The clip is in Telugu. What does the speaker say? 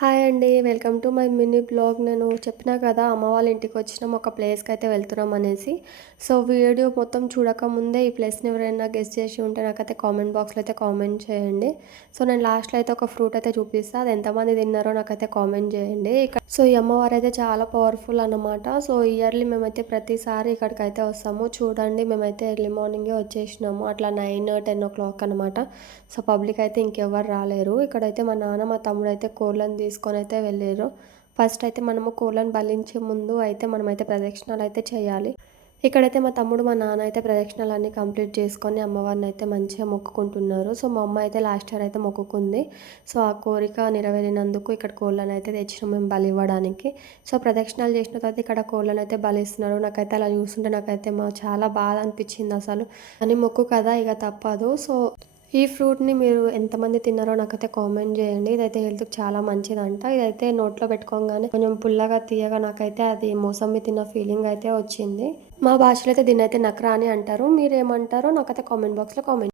హాయ్ అండి. Welcome to my mini blog. నేను చెప్పినా కదా అమ్మ వాళ్ళ ఇంటికి వచ్చినాం, ఒక ప్లేస్కి అయితే వెళ్తున్నాం అనేసి. సో వీడియో మొత్తం చూడకముందే ఈ ప్లేస్ని ఎవరైనా గెస్ట్ చేసి ఉంటే నాకైతే కామెంట్ బాక్స్లో అయితే కామెంట్ చేయండి. సో నేను లాస్ట్లో అయితే ఒక ఫ్రూట్ అయితే చూపిస్తాను, అది ఎంతమంది తిన్నారో నాకైతే కామెంట్ చేయండి. సో ఈ అమ్మవారు అయితే చాలా పవర్ఫుల్ అన్నమాట. సో ఇయర్లీ మేమైతే ప్రతిసారి ఇక్కడికైతే వస్తాము. చూడండి, మేమైతే ఎర్లీ మార్నింగే వచ్చేసినాము, అట్లా 9-10 అనమాట. సో పబ్లిక్ అయితే ఇంకెవ్వరు రాలేరు. ఇక్కడైతే మా నాన్న మా తమ్ముడు అయితే కోళ్ళని తీసుకొని అయితే వెళ్ళారు. ఫస్ట్ అయితే మనము కోళ్ళని బలించే ముందు అయితే మనమైతే ప్రదక్షిణాలు అయితే చేయాలి. ఇక్కడైతే మా తమ్ముడు మా నాన్న అయితే ప్రదక్షిణాలన్నీ కంప్లీట్ చేసుకొని అమ్మవారిని అయితే మంచిగా మొక్కుకుంటున్నారు. సో మా అమ్మ అయితే లాస్ట్ ఇయర్ అయితే మొక్కుకుంది. సో ఆ కోరిక నెరవేరినందుకు ఇక్కడ కోళ్ళని అయితే తెచ్చినాం మేము బలి ఇవ్వడానికి. సో ప్రదక్షిణాలు చేసిన తర్వాత ఇక్కడ కోళ్ళని అయితే బలిస్తున్నారు. నాకైతే అలా చూస్తుంటే నాకైతే చాలా బాధ అనిపించింది అసలు. అని మొక్కు కదా, ఇక తప్పదు. సో ఈ ఫ్రూట్‌ని మీరు ఎంతమంది తిన్నారో నాకైతే కామెంట్ చేయండి. ఇదైతే హెల్త్‌కి చాలా మంచిదంట. ఇదైతే నోట్లో పెట్టుకోంగానే కొంచెం పుల్లగా, తియ్యగా, నాకైతే అది మోసంబి తిన్న ఫీలింగ్ అయితే వచ్చింది. మా భాషలో అయితే దీన్నైతే నక్రా అని అంటారు. మీరేమంటారో నాకైతే కామెంట్ బాక్స్‌లో కామెంట్